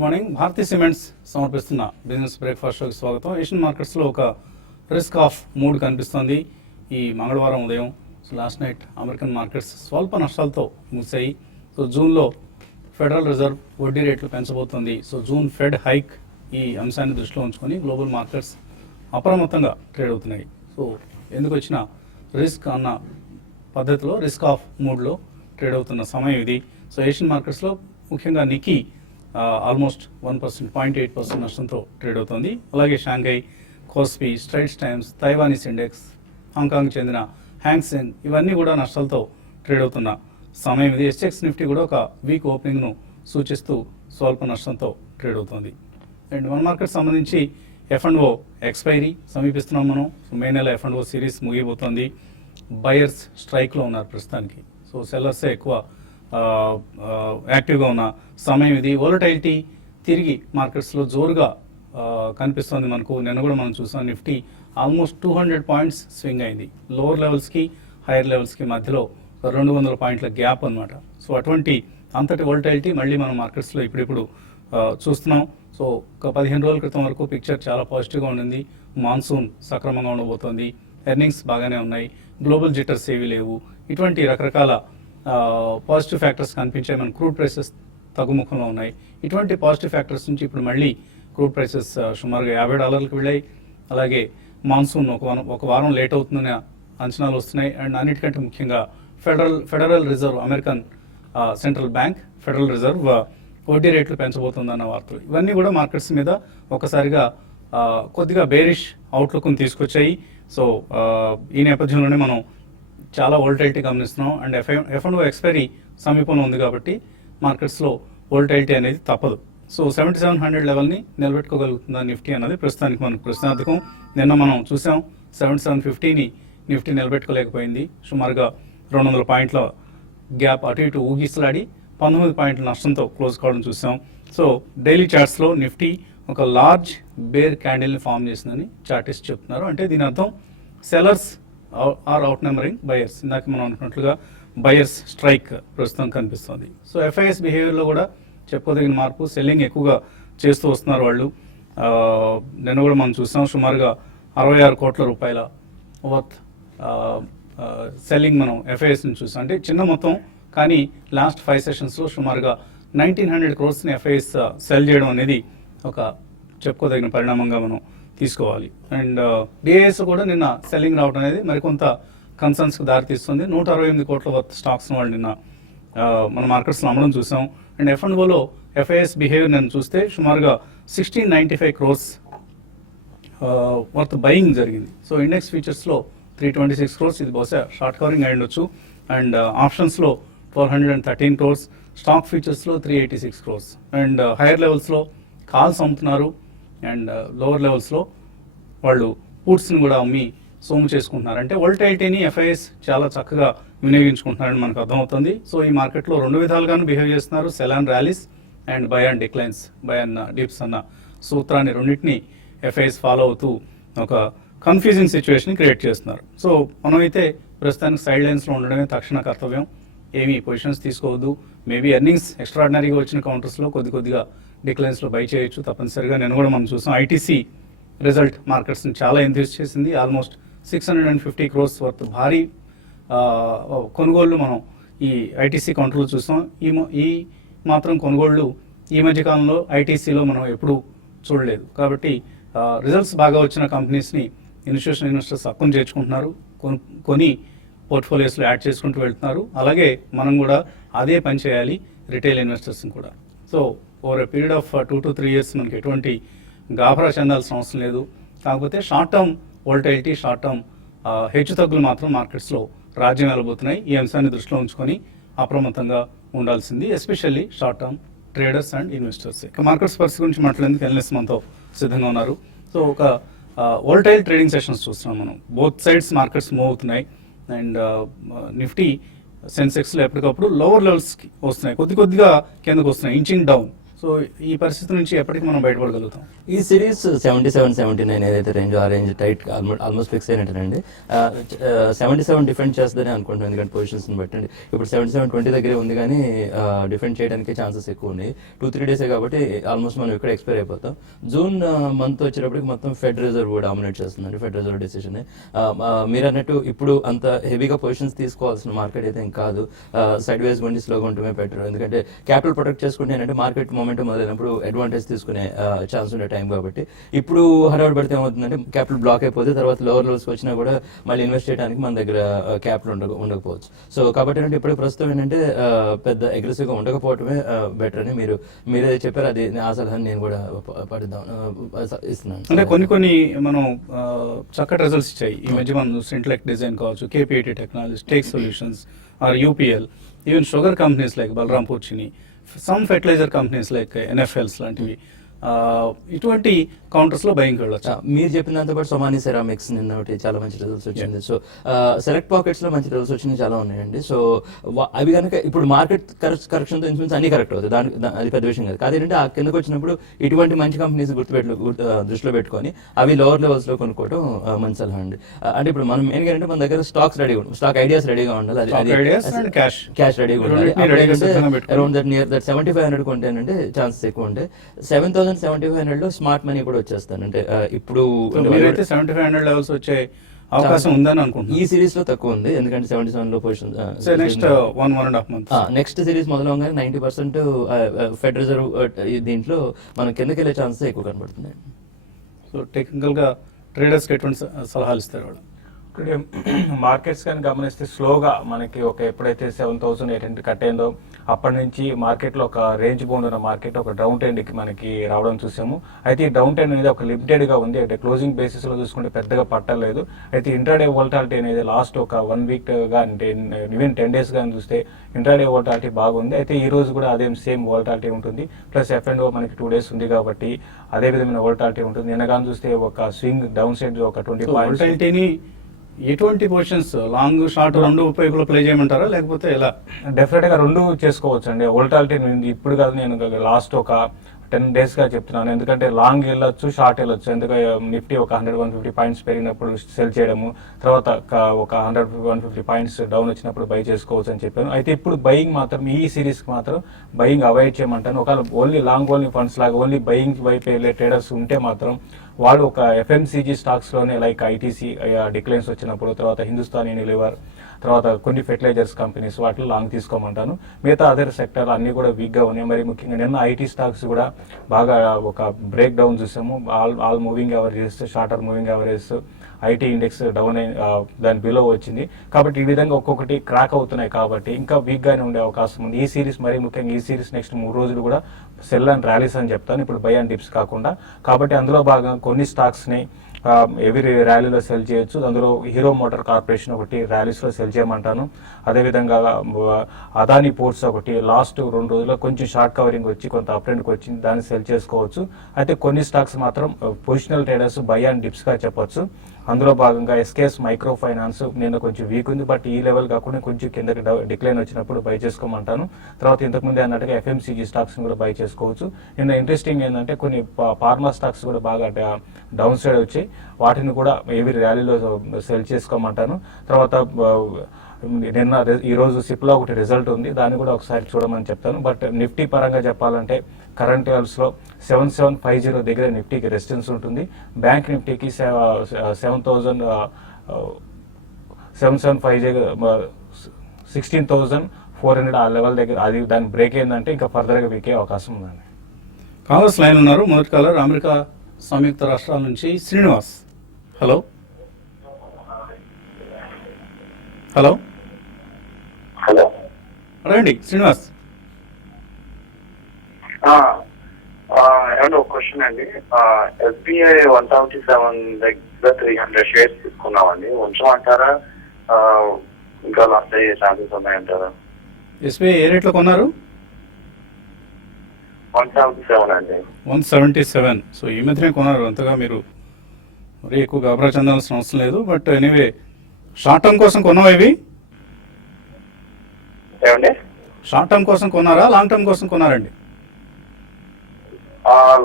Good morning. Bharathi Cements సమర్పిస్తున్న business breakfast షోకి స్వాగతం. ఏషియన్ మార్కెట్స్లో ఒక రిస్క్ ఆఫ్ మూడ్ కనిపిస్తోంది ఈ మంగళవారం ఉదయం. So last night American markets స్వల్ప నష్టాలతో ముగిశాయి. సో జూన్లో ఫెడరల్ రిజర్వ్ వడ్డీ రేట్లు పెంచబోతోంది. సో జూన్ ఫెడ్ హైక్ ఈ అంశాన్ని దృష్టిలో ఉంచుకొని గ్లోబల్ మార్కెట్స్ అప్రమత్తంగా ట్రేడ్ అవుతున్నాయి. సో ఎందుకు వచ్చిన రిస్క్ అన్న పద్ధతిలో రిస్క్ ఆఫ్ మూడ్లో ట్రేడ్ అవుతున్న సమయం ఇది. సో ఏషియన్ మార్కెట్స్లో ముఖ్యంగా నికీ ఆల్మోస్ట్ 1%, 0.8% నష్టంతో ట్రేడ్ అవుతోంది. అలాగే Shanghai, KOSPI, Strides times, Taiwanese index, Hong Kong చెందిన హ్యాంగ్సెంగ్ ఇవన్నీ కూడా నష్టాలతో ట్రేడ్ అవుతున్న సమయం ఇది. ఎస్ఎక్స్ నిఫ్టీ కూడా ఒక వీక్ ఓపెనింగ్ను సూచిస్తూ స్వల్ప నష్టంతో ట్రేడ్ అవుతోంది. అండ్ వన్ మార్కెట్ సంబంధించి F&O ఎక్స్పైరీ సమీపిస్తున్నాం మనం. సో మే నెల F&O సిరీస్ ముగిపోతుంది. బయర్స్ స్ట్రైక్లో ఉన్నారు ప్రస్తుతానికి. సో సెల్లర్సే ఎక్కువ యాక్టివ్గా ఉన్న సమయం ఇది. వోలటైలిటీ తిరిగి మార్కెట్స్లో జోరుగా కనిపిస్తుంది మనకు. నిన్న కూడా మనం చూసాం నిఫ్టీ ఆల్మోస్ట్ 200 పాయింట్స్ స్వింగ్ అయింది. లోవర్ లెవెల్స్కి హైయర్ లెవెల్స్కి మధ్యలో 200 పాయింట్ల గ్యాప్ అనమాట. సో అటువంటి అంతటి వోలటైలిటీ మళ్ళీ మనం మార్కెట్స్లో ఇప్పుడిప్పుడు చూస్తున్నాం. సో ఒక 15 రోజుల క్రితం వరకు పిక్చర్ చాలా పాజిటివ్గా ఉండింది. మాన్సూన్ సక్రమంగా ఉండబోతోంది. ఎర్నింగ్స్ బాగానే ఉన్నాయి. గ్లోబల్ జిటర్స్ ఏవి లేవు. ఇటువంటి రకరకాల పాజిటివ్ ఫ్యాక్టర్స్ కనిపించాయి. మన క్రూడ్ ప్రైసెస్ తగ్గుముఖంలో ఉన్నాయి. ఇటువంటి పాజిటివ్ ఫ్యాక్టర్స్ నుంచి ఇప్పుడు మళ్ళీ క్రూడ్ ప్రైసెస్ సుమారుగా $50 వెళ్ళాయి. అలాగే మాన్సూన్ ఒక వారం లేట్ అవుతుందనే అంచనాలు వస్తున్నాయి. అండ్ అన్నిటికంటే ముఖ్యంగా federal reserve, American central bank federal reserve వడ్డీ రేట్లు పెంచబోతుందన్న వార్తలు ఇవన్నీ కూడా మార్కెట్స్ మీద ఒకసారిగా కొద్దిగా బేరిష్ అవుట్లుక్ని తీసుకొచ్చాయి. సో ఈ నేపథ్యంలోనే మనం చాలా వోల్టైలిటీ గమనిస్తున్నాం. అండ్ F&O ఎక్స్పైరీ సమీపంలో ఉంది కాబట్టి మార్కెట్స్లో వోల్టైలిటీ అనేది తప్పదు. సో 7700 లెవెల్ని నిలబెట్టుకోగలుగుతుందా నిఫ్టీ అన్నది ప్రస్తుతానికి మనకు ప్రశ్నార్థకం. నిన్న మనం చూసాం 7750ని నిఫ్టీ నిలబెట్టుకోలేకపోయింది. సుమారుగా 200 పాయింట్ల గ్యాప్ అటు ఇటు ఊగిసలాడి 19 పాయింట్ల నష్టంతో క్లోజ్ కావడం చూసాం. సో డైలీ చార్ట్స్లో నిఫ్టీ ఒక లార్జ్ బేర్ క్యాండిల్ని ఫామ్ చేసిందని చార్టిస్ట్ చెప్తున్నారు. అంటే దీని అర్థం sellers are outnumbering buyers. ఇందాక మనం అనుకున్నట్లుగా బయర్స్ స్ట్రైక్ ప్రస్తుతం కనిపిస్తుంది. సో FIS బిహేవియర్లో కూడా చెప్పుకోదగిన మార్పు. సెల్లింగ్ ఎక్కువగా చేస్తూ వస్తున్నారు వాళ్ళు. నిన్న కూడా మనం చూసాం సుమారుగా 66 కోట్ల రూపాయల వర్త్ సెల్లింగ్ మనం FIS నుంచి చూసాం. అంటే చిన్న మొత్తం, కానీ లాస్ట్ 5 సెషన్స్లో సుమారుగా 1900 క్రోర్స్ని FIS సెల్ చేయడం అనేది ఒక చెప్పుకోదగిన పరిణామంగా మనం తీసుకోవాలి. అండ్ DIS కూడా నిన్న సెల్లింగ్ రావడం అనేది మరికొంత కన్సర్న్స్కి దారితీస్తుంది. 168 కోట్ల వర్త్ స్టాక్స్ను వాళ్ళు నిన్న మన మార్కెట్స్లో అమ్మడం చూసాం. అండ్ F&Oలో FIS బిహేవియర్ నేను చూస్తే సుమారుగా 1695 క్రోర్స్ వర్త్ బయింగ్ జరిగింది. సో ఇండెక్స్ ఫీచర్స్లో 326 క్రోర్స్, ఇది బహుశా షార్ట్ కవరింగ్ అయి ఉండొచ్చు. అండ్ ఆప్షన్స్లో 413 క్రోర్స్, స్టాక్ ఫీచర్స్లో 386 క్రోర్స్. అండ్ హైయర్ లెవెల్స్లో కాల్స్ అమ్ముతున్నారు. అండ్ లోవర్ లెవెల్స్లో వాళ్ళు పుట్స్ని కూడా అమ్మి సోము చేసుకుంటున్నారు. అంటే వోల్టైలిటీని FIS చాలా చక్కగా వినియోగించుకుంటున్నారని మనకు అర్థమవుతుంది. సో ఈ మార్కెట్లో 2 విధాలుగాను బిహేవ్ చేస్తున్నారు. Sell and rallies and buy and declines, buy and dips అన్న సూత్రాన్ని రెండింటిని FIS ఫాలో అవుతూ ఒక కన్ఫ్యూజింగ్ సిచ్యువేషన్ క్రియేట్ చేస్తున్నారు. సో మనమైతే ప్రస్తుతానికి సైడ్ లైన్స్లో ఉండడమే తక్షణ కర్తవ్యం. ఏమీ పొజిషన్స్ తీసుకోవద్దు. మేబీ ఎర్నింగ్స్ ఎక్స్ట్రాడినరీగా వచ్చిన కౌంటర్స్లో కొద్దిగా డిక్లైన్స్లో బై చేయొచ్చు తప్పనిసరిగా. నేను కూడా మనం చూసాం ITC రిజల్ట్ మార్కెట్స్ని చాలా ఎంథ్యూస్ చేసింది. ఆల్మోస్ట్ 650 క్రోర్స్ వర్త్ భారీ కొనుగోళ్లు మనం ఈ ITC కౌంటర్లో చూసాం. ఈ మాత్రం కొనుగోళ్లు ఈ మధ్యకాలంలో ITCలో మనం ఎప్పుడూ చూడలేదు. కాబట్టి రిజల్ట్స్ బాగా వచ్చిన కంపెనీస్ని ఇన్స్టిట్యూషనల్ ఇన్వెస్టర్స్ హక్కును చేర్చుకుంటున్నారు, కొని పోర్ట్ఫోలియోస్లో యాడ్ చేసుకుంటూ వెళ్తున్నారు. అలాగే మనం కూడా అదే పని చేయాలి రిటైల్ ఇన్వెస్టర్స్ని కూడా. So over a period of 2 to 3 years మనకి ఎటువంటి గాభరా చెందాల్సిన అవసరం లేదు. కాకపోతే short term volatility, short term హెచ్చుతగ్గులు మాత్రం మార్కెట్స్లో రాజ్యం వెళ్ళబోతున్నాయి. ఈ అంశాన్ని దృష్టిలో ఉంచుకొని అప్రమత్తంగా ఉండాల్సింది, especially short term traders and investors. ఇక మార్కెట్స్ పరిస్థితి గురించి మాట్లాడేందుకు ఎల్ఎస్ మనతో సిద్ధంగా ఉన్నారు. సో ఒక వోల్టైల్ ట్రేడింగ్ సెషన్స్ చూస్తున్నాం మనం. బోత్ సైడ్స్ మార్కెట్స్ మూవ్ అవుతున్నాయి. అండ్ నిఫ్టీ సెన్సెక్స్లో ఎప్పటికప్పుడు లోవర్ లెవెల్స్కి వస్తున్నాయి, కొద్దిగా కిందకు వస్తున్నాయి, ఇంచింగ్ డౌన్. సో ఈ పరిస్థితి నుంచి ఎప్పటికి మనం బయటపడగలుగుతాం? ఈ సిరీస్ 77-79 ఏదైతే రేంజ్ ఆ రేంజ్ టైట్ ఆల్మోస్ట్ ఫిక్స్ అయినట్టండి. 77 డిఫెండ్ చేస్తుందని అనుకుంటున్నాను, ఎందుకంటే పొజిషన్స్ని బట్టి. ఇప్పుడు 77-20 దగ్గరే ఉంది, కానీ డిఫెండ్ చేయడానికి ఛాన్సెస్ ఎక్కువ ఉన్నాయి. 2-3 డేసే కాబట్టి ఆల్మోస్ట్ మనం ఇక్కడ ఎక్స్పైర్ అయిపోతాం. జూన్ మంత్ వచ్చేటప్పటికి మొత్తం ఫెడ్ రిజర్వ్ డామినేట్ చేస్తుందండి. ఫెడ్ రిజర్వ్ డెసిషన్ మీరు అన్నట్టు ఇప్పుడు అంత హెవీగా పొజిషన్స్ తీసుకోవాల్సిన మార్కెట్ అయితే ఏం కాదు. సైడ్ వైజ్ ఉండి స్లోగా ఉంటమే బెటర్, ఎందుకంటే క్యాపిటల్ ప్రొటెక్ట్ చేసుకుంటే ఏంటంటే మార్కెట్ మొమెంటం మొదలైనప్పుడు అడ్వాంటేజ్ తీసుకునే ఛాన్స్ ఉండే టైం కాబట్టి. ఇప్పుడు హడావుడి పడితే ఏమవుతుందంటే క్యాపిటల్ బ్లాక్ అయిపోతే తర్వాత లోవర్ లెవెల్స్ వచ్చినా కూడా మళ్ళీ ఇన్వెస్ట్ చేయడానికి మన దగ్గర క్యాపిటల్ ఉండకపోవచ్చు. సో కాబట్టి ఏంటంటే ఇప్పుడు ప్రస్తుతం ఏంటంటే పెద్ద అగ్రెసివ్గా ఉండకపోవటమే బెటర్ అని మీరే చెప్పారు. అది ఆ సలహాన్ని నేను కూడా ఇస్తున్నాను. అంటే కొన్ని మనం చక్కటి రిజల్ట్స్ ఇచ్చాయి ఈ మధ్య. మనం సింట్లెక్ డిజైన్ కావచ్చు, KPIT Technologies, Take Solutions or UPL, even sugar companies like Balrampur Chini, some fertiliser companies like NFLs లాంటివి, ఇటువంటి కౌంటర్స్ లో బయింగ్ వెళ్ళొచ్చు. మీరు చెప్పిన దాంతో పాటు సొమాని సెరామిక్స్ నిన్న ఒకటి చాలా మంచి రిజల్ట్స్ వచ్చింది. సో సెలెక్ట్ పాకెట్స్ లో మంచి రిజల్ట్స్ వచ్చినాయి చాలా ఉన్నాయండి. సో అవి కనుక ఇప్పుడు మార్కెట్ కరెక్షన్ తో ఇన్ఫ్లుయెన్స్ అన్ని కరెక్ట్ అవుతుంది, అది పెద్ద విషయం కాదు. కాదంటే ఆ కిందకు వచ్చినప్పుడు ఇటువంటి మంచి కంపెనీస్ దృష్టిలో పెట్టుకొని అవి లోవర్ లెవెల్స్ లో కొనుక్కోవడం మంచి సలహా అండి. అంటే ఇప్పుడు మనం మెయిన్ గా మన దగ్గర స్టాక్స్ రెడీగా ఉండాలి, స్టాక్ ఐడియాస్ రెడీగా ఉండాలి, క్యాష్ రెడీగా ఉండాలి. అరౌండ్ దట్ నియర్ దట్ 7500 కొంటేనంటే ఛాన్సెస్ ఎక్కువ ఉంటాయి. 7500 లో స్మార్ట్ మనీ కూడా వచ్చేస్తాను. అంటే ఇప్పుడు 7500 లెవెల్స్ వచ్చే అవకాశం ఉందని అనుకుంటున్నాను. ఈ సిరీస్ లో తక్కువ ఉంది, ఎందుకంటే 77 లో position. Next 1.5 months next series మొదలవగానే 90% ఫెడ్ రిజర్వ్ దీంట్లో మనం కిందకి వెళ్ళే ఛాన్సెస్ ఎక్కువ కనబడుతున్నాయి. సో టెక్నికల్ గా ట్రేడర్స్ కి ఎటువంటి సలహాలు ఇస్తారు వాళ్ళు? టుడే మార్కెట్స్ కానీ గమనిస్తే స్లోగా మనకి ఎప్పుడైతే 7800 కట్ అయిందో అప్పటి నుంచి మార్కెట్లో ఒక రేంజ్ బౌండ్ ఉన్న మార్కెట్ ఒక డౌన్ ట్రెండ్కి మనకి రావడం చూసాము. అయితే ఈ డౌన్ ట్రెండ్ అనేది ఒక లిమిటెడ్గా ఉంది, అంటే క్లోజింగ్ బేసిస్లో చూసుకుంటే పెద్దగా పట్టలేదు. అయితే ఇంట్రాడే వోల్టాలిటీ అనేది లాస్ట్ ఒక 1 weekగా అంటే ఈవెన్ 10 days కానీ చూస్తే ఇంట్రాడే వోల్టాలిటీ బాగుంది. అయితే ఈ రోజు కూడా అదే సేమ్ వోల్టాలిటీ ఉంటుంది, ప్లస్ F&O మనకి 2 days ఉంది కాబట్టి అదే విధమైన వోల్టాలిటీ ఉంటుంది. నిన్న కానీ చూస్తే ఒక స్వింగ్ డౌన్ సైడ్ ఒక 20 points. ఎటువంటి పొజిషన్స్ లాంగ్ షార్ట్ రెండు ఉపయోగంలో ప్లే చేయమంటారా, లేకపోతే ఎలా? డెఫినెట్ గా రెండు చేసుకోవచ్చు అండి. వోల్టాలిటీ ఇప్పుడు కాదు, నేను లాస్ట్ ఒక 10 days గా చెప్తున్నాను. ఎందుకంటే లాంగ్ వెళ్ళొచ్చు, షార్ట్ వెళ్ళొచ్చు. ఎందుకంటే నిఫ్టీ ఒక 100-150 పాయింట్స్ పెరిగినప్పుడు సెల్ చేయడము, తర్వాత ఒక 100-150 పాయింట్స్ డౌన్ వచ్చినప్పుడు బై చేసుకోవచ్చు అని చెప్పాను. అయితే ఇప్పుడు బయింగ్ మాత్రం ఈ సిరీస్ కి మాత్రం బయింగ్ అవాయిడ్ చేయమంటాను. ఒకవేళ ఓన్లీ లాంగ్ ఓన్లీ ఫండ్స్ లాగా ఓన్లీ బయింగ్ వైపు వెళ్ళే ట్రేడర్స్ ఉంటే మాత్రం వాళ్ళు ఒక FMCG స్టాక్స్లోనే లైక్ ITC డిక్లైన్స్ వచ్చినప్పుడు, తర్వాత హిందుస్థాన్ యూనిలివర్, తర్వాత కొన్ని ఫెర్టిలైజర్స్ కంపెనీస్ వాటిలో లాంగ్ తీసుకోమంటాను. మిగతా అదర్ సెక్టర్ అన్ని కూడా వీక్గా ఉన్నాయి. మరి ముఖ్యంగా నిన్న IT స్టాక్స్ కూడా బాగా ఒక బ్రేక్ డౌన్ చూసాము. All moving averages, shorter moving averages, IT index down దాని బిలో వచ్చింది. కాబట్టి ఈ విధంగా ఒక్కొక్కటి క్రాక్ అవుతున్నాయి కాబట్టి ఇంకా వీక్గానే ఉండే అవకాశం ఉంది. ఈ సిరీస్ మరి ముఖ్యంగా ఈ సిరీస్ నెక్స్ట్ 3 రోజులు కూడా సెల్ అండ్ ర్యాలీస్ అని చెప్తాను, ఇప్పుడు బై అండ్ డిప్స్ కాకుండా. కాబట్టి అందులో భాగంగా కొన్ని స్టాక్స్ని ఎవరీ ర్యాలీలో సెల్ చేయొచ్చు. అందులో హీరో మోటార్ కార్పొరేషన్ ఒకటి ర్యాలీస్లో సెల్ చేయమంటాను. అదేవిధంగా అదానీ పోర్ట్స్ ఒకటి లాస్ట్ 2 రోజుల్లో కొంచెం షార్ట్ కవరింగ్ వచ్చి కొంత అప్ ట్రెండ్కి వచ్చింది, దాన్ని సెల్ చేసుకోవచ్చు. అయితే కొన్ని స్టాక్స్ మాత్రం పొజిషనల్ ట్రేడర్స్ బై అండ్ డిప్స్గా చెప్పొచ్చు. అందులో భాగంగా SKS మైక్రో ఫైనాన్స్ నేను కొంచెం వీక్ ఉంది, బట్ ఈ లెవెల్ కాకుండా కొంచెం కిందకి డిక్లైన్ వచ్చినప్పుడు బై చేసుకోమంటాను. తర్వాత ఇంతకుముందే అన్నట్టుగా FMCG స్టాక్స్ని కూడా బై చేసుకోవచ్చు. నిన్న ఇంట్రెస్టింగ్ ఏంటంటే కొన్ని ఫార్మా స్టాక్స్ కూడా బాగా డౌన్ సైడ్ వచ్చాయి, వాటిని కూడా ఏవి ర్యాలీలో సెల్ చేసుకోమంటాను. తర్వాత నిన్న ఈరోజు సిప్లో ఒకటి రిజల్ట్ ఉంది, దాన్ని కూడా ఒకసారి చూడమని చెప్తాను. బట్ నిఫ్టీ పరంగా చెప్పాలంటే కరెంట్ లెవెల్స్లో 7750 దగ్గర నిఫ్టీకి రెసిస్టెన్స్ ఉంటుంది. బ్యాంక్ నిఫ్టీకి 16,400 ఆ లెవెల్ దగ్గర, అది దాని బ్రేక్ అయిందంటే ఇంకా ఫర్దర్గా వీకే అవకాశం ఉందండి. కాంగ్రెస్ లైన్ ఉన్నారు. మొదటి కాలర్ అమెరికా సంయుక్త రాష్ట్రాల నుంచి శ్రీనివాస్. హలో హలో హలో రండి శ్రీనివాస్. ఏమంటే ఒక క్వశ్చన్ అండి. SBI 177 దగ్గర 300 షేర్స్ తీసుకున్నామండి, ఉంచమంటారా ఇంకా లాస్ట్ అయ్యే ఛాన్సెస్ ఉన్నాయంటారా? SBI ఏ రేట్లో కొన్నారు? 177 అండి. 177. సో ఈ మధ్యనే కొన్నారు, అంతగా మీరు మరీ ఎక్కువ గాబరా చెందాల్సిన అవసరం లేదు. బట్ ఎనీవే షార్ట్ టర్మ్ కోసం కొన్నావా ఇవి? ఏమండి? షార్ట్ టర్మ్ కోసం కొన్నారా, లాంగ్ టర్మ్ కోసం కొన్నారండి?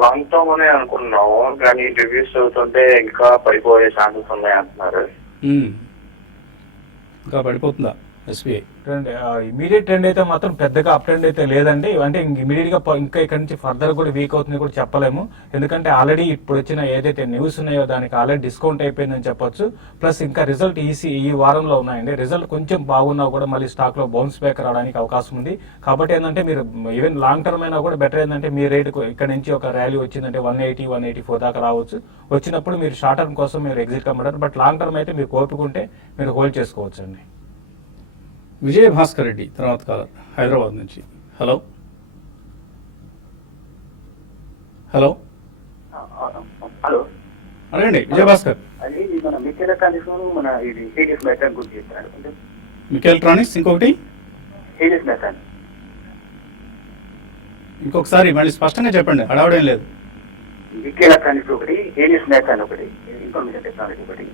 లాంగ్ టర్మ్ అనే అనుకున్నాము, కానీ రివ్యూస్ చదువుతుంటే ఇంకా పడిపోయే ఛాన్సెస్ ఉన్నాయి అంటున్నారు. ఇంకా పడిపోతుందా ఎస్బీఐ? ట్రెండ్ ఇమీడియట్ ట్రెండ్ అయితే మాత్రం పెద్దగా అప్ ట్రెండ్ అయితే లేదండి. అంటే ఇమీడియట్ గా ఇంకా ఇక్కడ నుంచి ఫర్దర్ కూడా వీక్ అవుతుంది కూడా చెప్పలేము. ఎందుకంటే ఆల్రెడీ ఇప్పుడు వచ్చిన ఏదైతే న్యూస్ ఉన్నాయో దానికి ఆల్రెడీ డిస్కౌంట్ అయిపోయిందని చెప్పొచ్చు. ప్లస్ ఇంకా రిజల్ట్ ఈ వారంలో ఉన్నాయండి. రిజల్ట్ కొంచెం బాగున్నా కూడా మళ్ళీ స్టాక్ లో బౌన్స్ బ్యాక్ రావడానికి అవకాశం ఉంది. కాబట్టి ఏంటంటే మీరు ఈవెన్ లాంగ్ టర్మ్ అయినా కూడా బెటర్ ఏంటంటే మీ రేట్ ఇక్కడ నుంచి ఒక ర్యాలీ వచ్చిందంటే 180, 184 దాకా రావచ్చు. వచ్చినప్పుడు మీరు షార్ట్ టర్మ్ కోసం మీరు ఎగ్జిట్ కమ్మంటారు. బట్ లాంగ్ టర్మ్ అయితే మీరు కోరుకుంటే మీరు హోల్డ్ చేసుకోవచ్చు అండి. విజయ భాస్కర్ రెడ్డి తర్వాత కాలర్ హైదరాబాద్ నుంచి. హలో హలో హలో అడగండి విజయ భాస్కర్. అది మన మిక్సర్ ఎలక్ట్రానిక్స్ మన ఇది హేడియస్ మెథడ్ గురించి చెప్తారు. మిక్ ఎలక్ట్రానిక్స్ ఇంకొకటి హేడియస్ మెథడ్ ఇంకొకసారి మళ్ళీ స్పష్టంగా చెప్పండి, అడవడం లేదు. మిక్ ఎలక్ట్రానిక్స్ ఒకటి, హేడియస్ మెథడ్ ఒకటి, ఇన్ఫర్మేషన్ టెక్నాలజీ ఒకటి.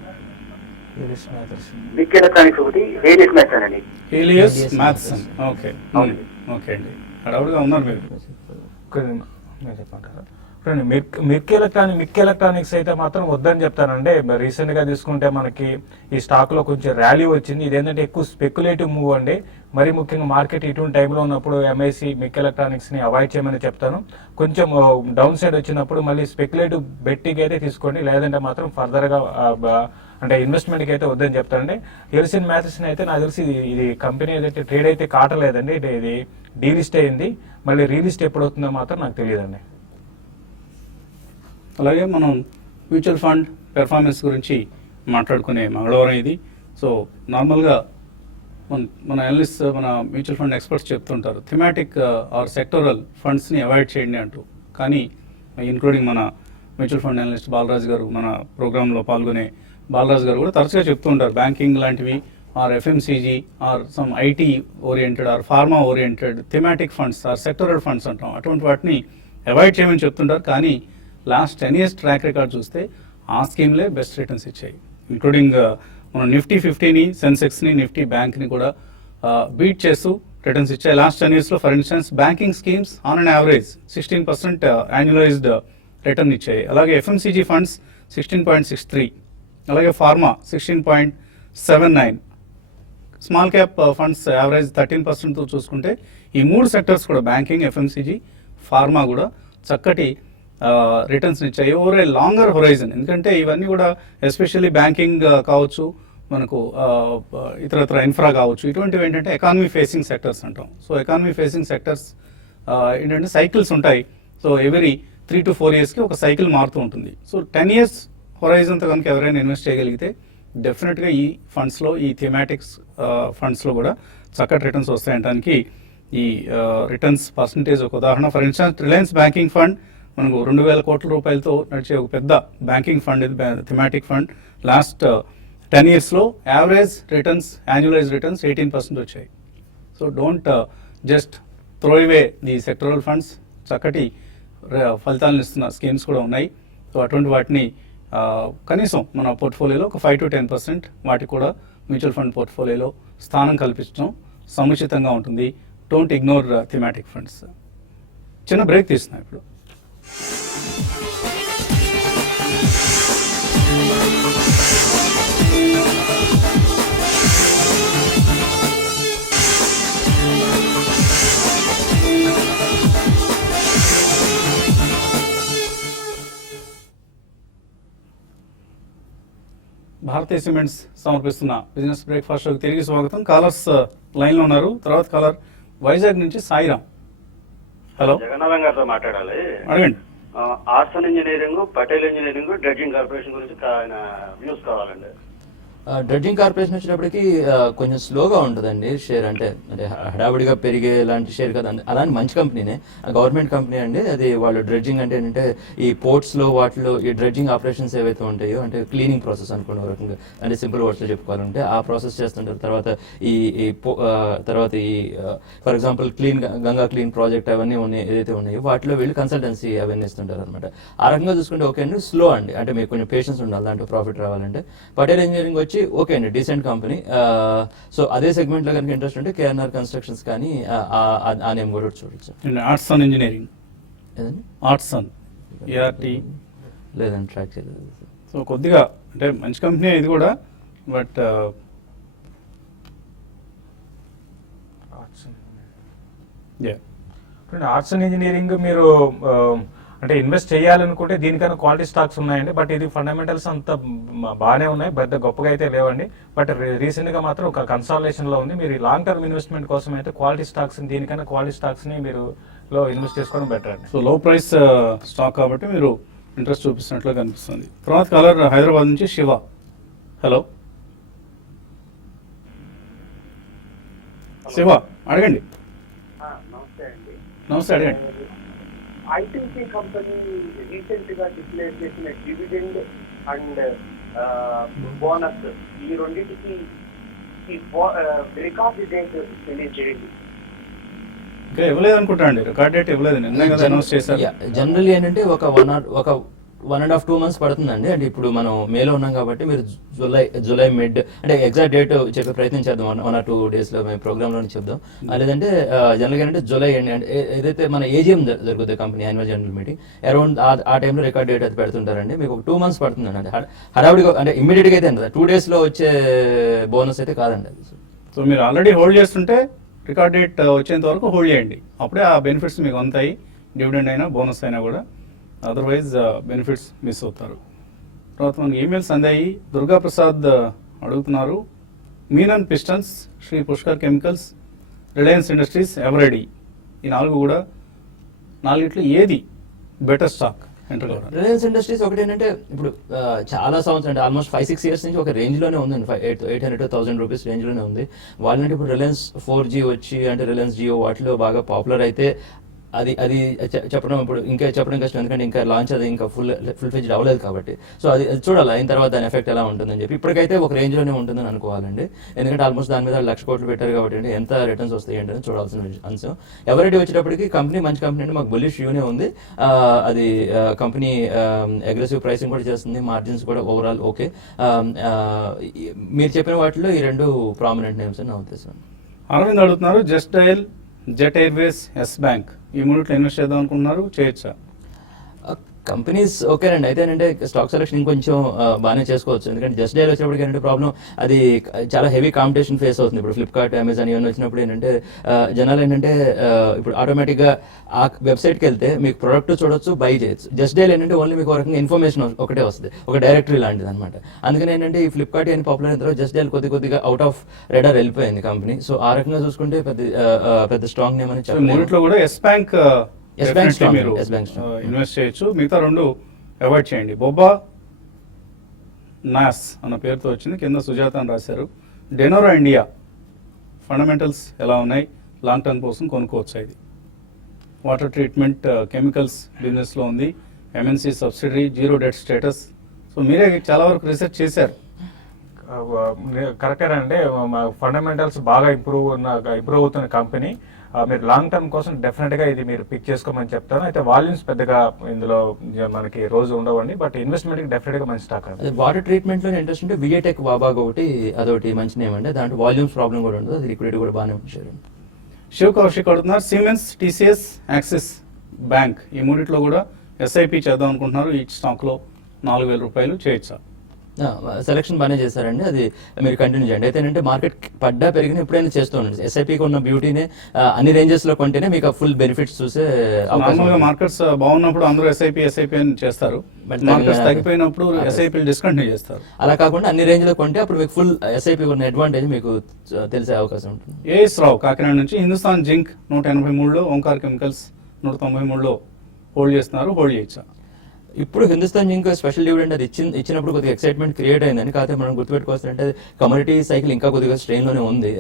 మిక్ ఎలక్ట్రానిక్స్ ఒకటి, హేడియస్ మెథడ్ అండి. హీలియస్ మ్యాథ్సన్. ఓకే అవునండి. ఓకే అండి, అడవుడుగా ఉన్నారు మీరు. చెప్పంటారా మిక్ ఎలక్ట్రానిక్స్ అయితే మాత్రం వద్దని చెప్తానండి. రీసెంట్ గా తీసుకుంటే మనకి ఈ స్టాక్ లో కొంచెం ర్యాలీ వచ్చింది. ఇదేంటంటే ఎక్కువ స్పెక్యులేటివ్ మూవ్ అండి. మరి ముఖ్యంగా మార్కెట్ ఇటువంటి టైంలో ఉన్నప్పుడు ఎంఐసి మిక్ ఎలక్ట్రానిక్స్ ని అవాయిడ్ చేయమని చెప్తాను. కొంచెం డౌన్ సైడ్ వచ్చినప్పుడు మళ్ళీ స్పెక్యులేటివ్ బెట్టింగ్ అయితే తీసుకోండి, లేదంటే మాత్రం ఫర్దర్ గా అంటే ఇన్వెస్ట్మెంట్ కి అయితే వద్దని చెప్తానండి. ఎల్సిన్ మ్యాథ్స్ అయితే నాకు తెలిసి ఇది కంపెనీ ఏదైతే ట్రేడ్ అయితే కాటలేదండి. ఇది డీలిస్ట్ అయింది. మళ్ళీ రీలిస్ట్ ఎప్పుడు అవుతుందో మాత్రం నాకు తెలియదండి. అలాగే మనం మ్యూచువల్ ఫండ్ పెర్ఫార్మెన్స్ గురించి మాట్లాడుకునే మంగళవారం ఇది. సో నార్మల్గా మన అనలిస్ట్ మన మ్యూచువల్ ఫండ్ ఎక్స్పర్ట్స్ చెప్తుంటారు థిమాటిక్ ఆర్ సెక్టరల్ ఫండ్స్ని అవాయిడ్ చేయండి అంటూ. కానీ ఇంక్లూడింగ్ మన మ్యూచువల్ ఫండ్ అనలిస్ట్ బాలరాజు గారు, మన ప్రోగ్రాంలో పాల్గొనే బాలరాజు గారు కూడా తరచుగా చెప్తూ ఉంటారు బ్యాంకింగ్ లాంటివి or FMCG or some IT oriented or pharma oriented thematic funds or sectoral funds అంటాం, అటువంటి వాటిని అవాయిడ్ చేయమని చెప్తుంటారు. కానీ లాస్ట్ 10 years ట్రాక్ రికార్డ్ చూస్తే ఆ స్కీమ్లే బెస్ట్ రిటర్న్స్ ఇచ్చాయి. ఇంక్లూడింగ్ మనం నిఫ్టీ 50ని, సెన్సెక్స్ని, నిఫ్టీ బ్యాంక్ని కూడా బీట్ చేస్తూ రిటర్న్స్ ఇచ్చాయి లాస్ట్ 10 yearsలో. For instance banking schemes on an average 16% annualised return ఇచ్చాయి. అలాగే ఎఫ్ఎంసీజీ ఫండ్స్ 16.63, అలాగే pharma 16.79, small cap funds average 13%తో చూసుకుంటే ఈ 3 సెక్టర్స్ కూడా బ్యాంకింగ్, ఎఫ్ఎంసీజీ, ఫార్మా కూడా చక్కటి రిటర్న్స్ ఇచ్చాయి ఓవర్ ఏ లాంగర్ హొరైజన్. ఎందుకంటే ఇవన్నీ కూడా ఎస్పెషల్లీ బ్యాంకింగ్ కావచ్చు, మనకు ఇతరత్ర ఇన్ఫ్రా కావచ్చు, ఇటువంటివి ఏంటంటే ఎకానమీ ఫేసింగ్ సెక్టర్స్ అంటాం. సో ఎకానమీ ఫేసింగ్ సెక్టర్స్ ఏంటంటే సైకిల్స్ ఉంటాయి. సో ఎవ్రీ 3 to 4 yearsకి ఒక సైకిల్ మారుతూ ఉంటుంది. సో 10 years హొరైజన్తో కనుక ఎవరైనా ఇన్వెస్ట్ చేయగలిగితే డెఫినెట్గా ఈ ఫండ్స్లో, ఈ థిమాటిక్స్ ఫండ్స్లో కూడా చక్కటి రిటర్న్స్ వస్తాయనడానికి ఈ రిటర్న్స్ పర్సంటేజ్ ఒక ఉదాహరణ. For instance Reliance banking fund మనకు 2,000 కోట్ల రూపాయలతో నడిచే ఒక పెద్ద బ్యాంకింగ్ ఫండ్ ఇది, థిమాటిక్ ఫండ్. లాస్ట్ 10 yearsలో యావరేజ్ రిటర్న్స్, యాన్యువలైజ్ రిటర్న్స్ 18% వచ్చాయి. So don't just throw away the sectoral funds. చక్కటి ఫలితాలను ఇస్తున్న స్కీమ్స్ కూడా ఉన్నాయి. సో అటువంటి వాటిని కనీసం మన పోర్ట్ఫోలియోలో ఒక 5 to 10% వాటికి కూడా మ్యూచువల్ ఫండ్ పోర్ట్ఫోలియోలో స్థానం కల్పించడం సముచితంగా ఉంటుంది. Don't ignore thematic funds. చిన్న బ్రేక్ తీస్తున్నాం ఇప్పుడు. భారతీయ సిమెంట్స్ సమర్పిస్తున్న బిజినెస్ బ్రేక్ఫాస్ట్ షోకి తిరిగి స్వాగతం. కాలర్స్ లైన్లో ఉన్నారు. తర్వాత కాలర్ వైజాగ్ నుంచి సాయిరామ్. హలో, జగన్నాథం గారితో మాట్లాడాలి. అడగండి. Arson engineering, Patel engineering, dredging corporation గురించి ఆయన వ్యూస్ కావాలండి. డ్రెడ్జింగ్ కార్పొరేషన్ వచ్చినప్పటికీ కొంచెం స్లోగా ఉంటుందండి షేర్. అంటే హడావుడిగా పెరిగే లాంటి షేర్ కదా. అలాంటి మంచి కంపెనీనే, గవర్నమెంట్ కంపెనీ అండి అది. వాళ్ళు డ్రెడ్జింగ్ అంటే ఏంటంటే ఈ పోర్ట్స్లో వాటిలో ఈ డ్రెడ్జింగ్ ఆపరేషన్స్ ఏవైతే ఉంటాయో, అంటే క్లీనింగ్ ప్రాసెస్ అనుకున్న రకంగా, అంటే సింపుల్ వర్డ్స్లో చెప్పుకోవాలంటే ఆ ప్రాసెస్ చేస్తుంటారు. తర్వాత ఈ for example Ganga clean project అవన్నీ ఉన్నాయి ఏదైతే ఉన్నాయో వాటిలో వీళ్ళు కన్సల్టెన్సీ అవన్నీ ఇస్తుంటారు అనమాట. ఆ రకంగా చూసుకుంటే ఓకే అండి, స్లో అండి. అంటే మీకు కొంచెం పేషెన్స్ ఉండాలి దాంట్లో ప్రాఫిట్ రావాలంటే. పటేల్ ఇంజనీరింగ్ వచ్చి ఓకే అండి, డీసెంట్ కంపెనీ. సో అదే సెగ్మెంట్ లో కనుక ఇంట్రెస్ట్ ఉంటే కేఎన్ఆర్ కన్స్ట్రక్షన్స్ కానీ ఆ నేమ్ కూడా చూడొచ్చు. ఆర్ట్సన్ ఇంజనీరింగ్, ఆర్ట్సన్ ఏఆర్టీ లేదండి, ట్రాక్ చేయలేదు. సో కొద్దిగా అంటే మంచి కంపెనీ ఇది కూడా, బట్ ఆర్ట్స్ అండ్ ఇంజనీరింగ్ మీరు అంటే ఇన్వెస్ట్ చేయాలనుకుంటే దీనికన్నా క్వాలిటీ స్టాక్స్ ఉన్నాయండి. బట్ ఇది ఫండమెంటల్స్ అంత బాగానే ఉన్నాయి, పెద్ద గొప్పగా అయితే లేవండి. బట్ రీసెంట్ గా మాత్రం ఒక కన్సాలిడేషన్ లో ఉంది. మీరు లాంగ్ టర్మ్ ఇన్వెస్ట్మెంట్ కోసం అయితే క్వాలిటీ స్టాక్స్, దీనికన్నా క్వాలిటీ స్టాక్స్ ని మీరు ఇన్వెస్ట్ చేసుకోవడం బెటర్ అండి. సో లో ప్రైస్ స్టాక్ కాబట్టి మీరు ఇంట్రెస్ట్ చూపిస్తున్నట్లు కనిపిస్తుంది. తర్వాత కలర్ హైదరాబాద్ నుంచి శివ. హలో శివ, అడగండి. నమస్తే అండి. నమస్తే, అడగండి. ఐటీసీ కంపెనీ రీసెంట్ గా డిక్లేర్ చేసిన డివిడెండ్ అండ్ బోనస్, ఈ రెండింటికి రికార్డ్ డేట్ తెలియజేయండి. ఇంకా ఇవ్వలేదు అనుకుంటా అండి, రికార్డ్ డేట్ ఇవ్వలేదు, నిన్నే కదా అనౌన్స్ చేశారు. జనరల్లీ ఏంటంటే ఒక 1.5-2 months పడుతుందండి. అంటే ఇప్పుడు మనం మేలో ఉన్నాం కాబట్టి మీరు జూలై మిడ్ అంటే ఎగ్జాక్ట్ డేట్ చెప్పే ప్రయత్నం చేద్దాం, 1 or 2 days లో మేము ప్రోగ్రామ్ లో చెప్దాం. లేదంటే జనరల్గా ఏంటంటే జూలై ఎండ్ అంటే ఏదైతే మన ఏజిఎం జరుగుతుంది company annual general meeting around ఆ టైంలో రికార్డ్ డేట్ అది పెడుతుంటారండి. మీకు ఒక 2 months పడుతుందండి. అంటే హడావుడిగా అంటే ఇమ్మీడియట్గా అయితే అండి 2 days లో వచ్చే బోనస్ అయితే కాదండి అది. సో మీరు ఆల్రెడీ హోల్డ్ చేస్తుంటే రికార్డ్ డేట్ వచ్చేంత వరకు హోల్డ్ చేయండి, అప్పుడే ఆ బెనిఫిట్స్ మీకు అందుతాయి, డివిడెండ్ అయినా బోనస్ అయినా కూడా. అదర్వైజ్ బెనిఫిట్స్ మిస్ అవుతారు. తర్వాత మనకి ఈమెయిల్స్ అందాయి. దుర్గా ప్రసాద్ అడుగుతున్నారు, Menon Pistons, Shri Pushkar Chemicals, Reliance Industries, Eveready, ఈ 4 కూడా 4 ఏది బెటర్ స్టాక్ ఎంటర్ కావాలి? రిలయన్స్ ఇండస్ట్రీస్ ఒకటి ఏంటంటే ఇప్పుడు చాలా సంవత్సరం అంటే ఆల్మోస్ట్ 5-6 years నుంచి ఒక రేంజ్ లోనే ఉందండి, 800-1,000 రూపీస్ రేంజ్ లోనే ఉంది. వాళ్ళంటే ఇప్పుడు రిలయన్స్ 4G వచ్చి అంటే రిలయన్స్ జియో వాటిలో బాగా పాపులర్ అయితే అది చెప్పడం ఇప్పుడు ఇంకా చెప్పడం కష్టం, ఎందుకంటే ఇంకా లాంచ్ అది ఇంకా ఫుల్ ఫ్లెడ్జ్డ్ అవ్వలేదు కాబట్టి. సో అది చూడాలి అయిన తర్వాత దాని ఎఫెక్ట్ ఎలా ఉంటుందని చెప్పి. ఇప్పటికైతే ఒక రేంజ్లోనే ఉంటుందని అనుకోవాలండి, ఎందుకంటే ఆల్మోస్ట్ దాని మీద 1,00,000 కోట్లు పెట్టారు కాబట్టి ఎంత రిటర్న్స్ వస్తాయి ఏంటని చూడాల్సిన అంశం. ఎవరైతే వచ్చేటప్పటికి కంపెనీ మంచి కంపెనీ అంటే మాకు బుల్లిష్ వ్యూనే ఉంది. అది కంపెనీ అగ్రెసివ్ ప్రైసింగ్ కూడా చేస్తుంది, మార్జిన్స్ కూడా ఓవరాల్ ఓకే. మీరు చెప్పిన వాటిలో ఈ 2 ప్రామినెంట్ నేమ్స్ అని నా ఉద్దేశం. అరవింద్ అడుగుతున్నారు, Just Dial, Jet Airways, Yes Bank, ఈ 3 ఇన్వెస్ట్ చేద్దాం అనుకుంటున్నారు, చేయొచ్చా? కంపెనీస్ ఓకేనండి. అయితే ఏంటంటే స్టాక్ సెలెక్షన్ ఇంకొంచెం బాగానే చేసుకోవచ్చు, ఎందుకంటే జస్ట్ డైల్ వచ్చినప్పటికి ఏంటంటే ప్రాబ్లం అది చాలా హెవీ కాంపిటీషన్ ఫేస్ అవుతుంది. ఇప్పుడు ఫ్లిప్కార్ట్, అమెజాన్ ఇవన్నీ వచ్చినప్పుడు ఏంటంటే జనాలు ఏంటంటే ఇప్పుడు ఆటోమేటిక్గా ఆ వెబ్సైట్కి వెళ్తే మీకు ప్రొడక్ట్ చూడొచ్చు, బై చేయొచ్చు. జస్ట్ డైల్ ఏంటంటే ఓన్లీ మీకు ఒక రకంగా ఇన్ఫర్మేషన్ ఒకటే వస్తుంది, ఒక డైరెక్టరీ లాంటిది అనమాట. అందుకని ఏంటంటే ఈ ఫ్లిప్కార్ట్ అని పాపులర్ అయిన తర్వాత జస్ట్ డైల్ కొద్దిగా అవుట్ ఆఫ్ రెడార్ వెళ్ళిపోయింది కంపెనీ. సో ఆ రకంగా చూసుకుంటే పెద్ద స్ట్రాంగ్ నేమ్ అని చెప్పాలి. 3 కూడా ఎస్ బ్యాంక్ మీరు Yes Bank strong. ఇన్వెస్ట్ చేయొచ్చు, మిగతా 2 అవాయిడ్ చేయండి. బొబ్బా నాస్ అన్న పేరుతో వచ్చింది, కింద సుజాత అని రాశారు. డెనోరా ఇండియా ఫండమెంటల్స్ ఎలా ఉన్నాయి, లాంగ్ టర్మ్ కోసం కొనుక్కోవచ్చు. ఇది వాటర్ ట్రీట్మెంట్ కెమికల్స్ బిజినెస్లో ఉంది, MNC subsidiary, 0 debt status. So మీరే చాలా వరకు రీసెర్చ్ చేశారు. కరెక్టేనండి, ఫండమెంటల్స్ బాగా ఇంప్రూవ్ అవుతున్న కంపెనీ. మీరు లాంగ్ టర్మ్ కోసం డెఫినెట్ గా ఇది మీరు పిక్ చేసుకోమని చెప్తాను. అయితే వాల్యూమ్స్ పెద్దగా ఇందులో మనకి రోజు ఉండవండి, బట్ ఇన్వెస్ట్మెంట్ కి డెఫినెట్ గా మంచి స్టాక్ అండి. వాటర్ ట్రీట్మెంట్ లో ఇంట్రెస్ట్ ఉంటే విఏటెక్ వాబాగ్ ఒకటి, అదొకటి మంచి నేమ్ అండి. దాంట్లో వాల్యూమ్స్ ప్రాబ్లం కూడా ఉండదు, అది లిక్విడిటీ కూడా బాగానే ఉంచారు. శివ్ కౌశిక్ అడుగుతున్నారు, సిమెన్స్, టీసీఎస్, యాక్సిస్ బ్యాంక్, ఈ 3 కూడా ఎస్ఐపి చేద్దాం అనుకుంటున్నారు. ఈ స్టాక్ లో 4,000 రూపాయలు చేయొచ్చా? సెలక్షన్ బాగానే చేశారండి, అది మీరు కంటిన్యూ చేయండి. అయితే ఏంటంటే మార్కెట్ పడ్డా పెరిగిన ఎప్పుడైనా చేస్తూ ఉండండి. ఎస్ఐపికి ఉన్న బ్యూటీనే అన్ని రేంజెస్ లో కొంటేనే మీకు ఫుల్ బెనిఫిట్స్ చూసే నార్మల్గా మార్కెట్స్ బాగున్నప్పుడు అందరూ ఎస్ఐపి అని చేస్తారు, మార్కెట్స్ తగ్గిపోయినప్పుడు ఎస్ఐపి డిస్కంటిన్యూ చేస్తారు. అలా కాకుండా అన్ని రేంజ్ లో కొంటే అప్పుడు మీకు ఫుల్ ఎస్ఐపి ఉన్న అడ్వాంటేజ్ మీకు తెలిసే అవకాశం ఉంటుంది. ఏఎస్ రావు కాకినాడ నుంచి, హిందుస్థాన్ జింక్ 183లో, ఓంకార్ కెమికల్స్ 193లో హోల్డ్ చేస్తున్నారు, హోల్డ్ చేయొచ్చా? ఇప్పుడు హిందుస్థాన్ జింక్ స్పెషల్ డివిడెండ్ అది ఇచ్చినప్పుడు కొద్దిగా ఎక్సైట్మెంట్ క్రియేట్ అయిందని. కాకపోతే మనం గుర్తుపెట్టుకోవాల్సిందంటే కమోడిటీ సైకిల్ ఇంకా కొద్దిగా స్ట్రెయిన్ లోనే ఉంది.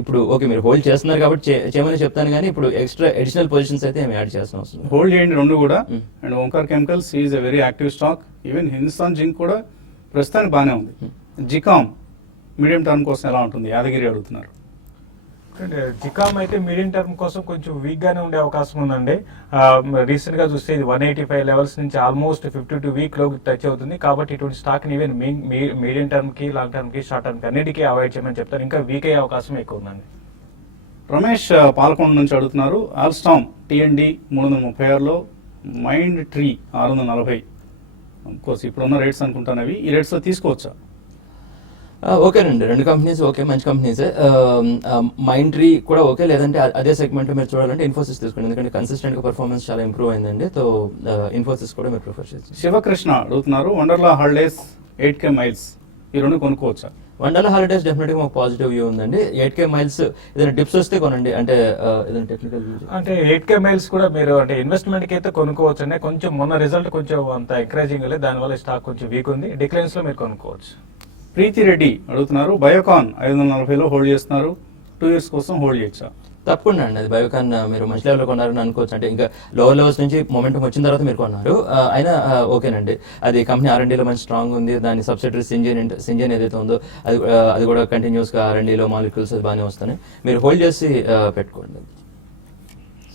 ఇప్పుడు ఓకే మీరు హోల్డ్ చేస్తున్నారు కాబట్టి చేయమని చెప్తాను, కానీ ఇప్పుడు ఎక్స్ట్రా అడిషనల్ పొజిషన్స్ అయితే ఏమి యాడ్ చేస్తాం అవసరం. హోల్డ్ చేయండి 2 కూడా. And Omkar chemicals is a very active stock. Even Hindustan zinc కూడా ప్రస్తుతానికి బాగానే ఉంది. జికామ్ మీడియం టర్మ్ కోసం ఎలా ఉంటుంది, యాదగిరి అడుగుతున్నారు. జికామ్ అయితే మీడియం టర్మ్ కోసం కొంచెం వీక్ గానే ఉండే అవకాశం ఉందండి. రీసెంట్ గా చూస్తే ఇది 185 లెవెల్స్ నుంచి ఆల్మోస్ట్ 52 వీక్ లోకి టచ్ అవుతుంది. కాబట్టి ఇటువంటి స్టాక్ ని ఈవెన్ మీడియం టర్మ్ కి, లాంగ్ టర్మ్ కి, షార్ట్ టర్మ్ కి అన్నిటికీ అవాయిడ్ చేయమని చెప్తాను. ఇంకా వీక్ అయ్యే అవకాశం ఎక్కువ ఉందండి. రమేష్ పాలకొండ నుంచి అడుగుతున్నారు, ఆల్స్టామ్ టీఎన్డి 336లో మైండ్ ట్రీ 640 కోర్స్ ఇప్పుడున్న రేట్స్ అనుకుంటాను అవి ఈ రేట్స్లో తీసుకోవచ్చా? ఓకేనండి, రెండు కంపెనీస్ ఓకే, మంచి కంపెనీసే. మైండ్ ట్రీ కూడా ఓకే, లేదంటే అదే సెగ్మెంట్లో మీరు చూడాలంటే ఇన్ఫోసిస్ తీసుకోండి, ఎందుకంటే కన్సిస్టెంట్గా పర్ఫార్మెన్స్ చాలా ఇంప్రూవ్ అయిందండి. సో ఇన్ఫోసిస్ కూడా మీరు ప్రిఫర్ చేస్తారు. శివకృష్ణ అడుగుతున్నారు వండర్లా హాలిడేస్ 8K మైల్స్ ఈ రెండు కొనుక్కోవచ్చా? వండర్లా హాలిడేస్ డెఫినెట్గా మాకు పాజిటివ్ వ్యూ ఉందండి. 8K మైల్స్ ఏదైనా డిప్స్ వస్తే కొనండి, అంటే ఏదైనా టెక్నికల్ వ్యూ. అంటే 8K మైల్స్ కూడా మీరు అంటే ఇన్వెస్ట్మెంట్కి అయితే కొనుక్కోవచ్చు అండి. కొంచెం మొన్న రిజల్ట్ కొంచెం అంత ఎంకరేజింగ్ లేదు, దానివల్ల స్టాక్ కొంచెం వీక్ ఉంది. డిక్లైన్స్లో మీరు కొనుక్కోవచ్చు. ప్రీతి రెడ్డి అడుగుతున్నారు బయోకాన్ 540లో హోల్డ్ చేస్తున్నారు, 2 years కోసం హోల్డ్ చేయొచ్చా? తప్పకుండా అండి, అది బయోకాన్ మీరు మంచి లెవెల్లో కొన్నారని అనుకోవచ్చు. అంటే ఇంకా లోవర్ లెవెల్స్ నుంచి మొమెంటం వచ్చిన తర్వాత మీరు కొన్నారు, అయినా ఓకేనండి. అది కంపెనీ R&Dలో మంచి స్ట్రాంగ్ ఉంది. దాని సబ్సిడరీ సింజన్ ఏదైతే ఉందో అది కూడా కంటిన్యూస్గా R&Dలో మాలిక్యూల్స్ అది బాగానే వస్తున్నాయి. మీరు హోల్డ్ చేసి పెట్టుకోండి.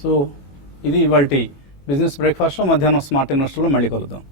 సో ఇది ఇవాల్టి బిజినెస్ బ్రేక్ఫాస్ట్. మధ్యాహ్నం స్మార్ట్ ఇన్వెస్టర్లో మళ్ళీ కలుద్దాం.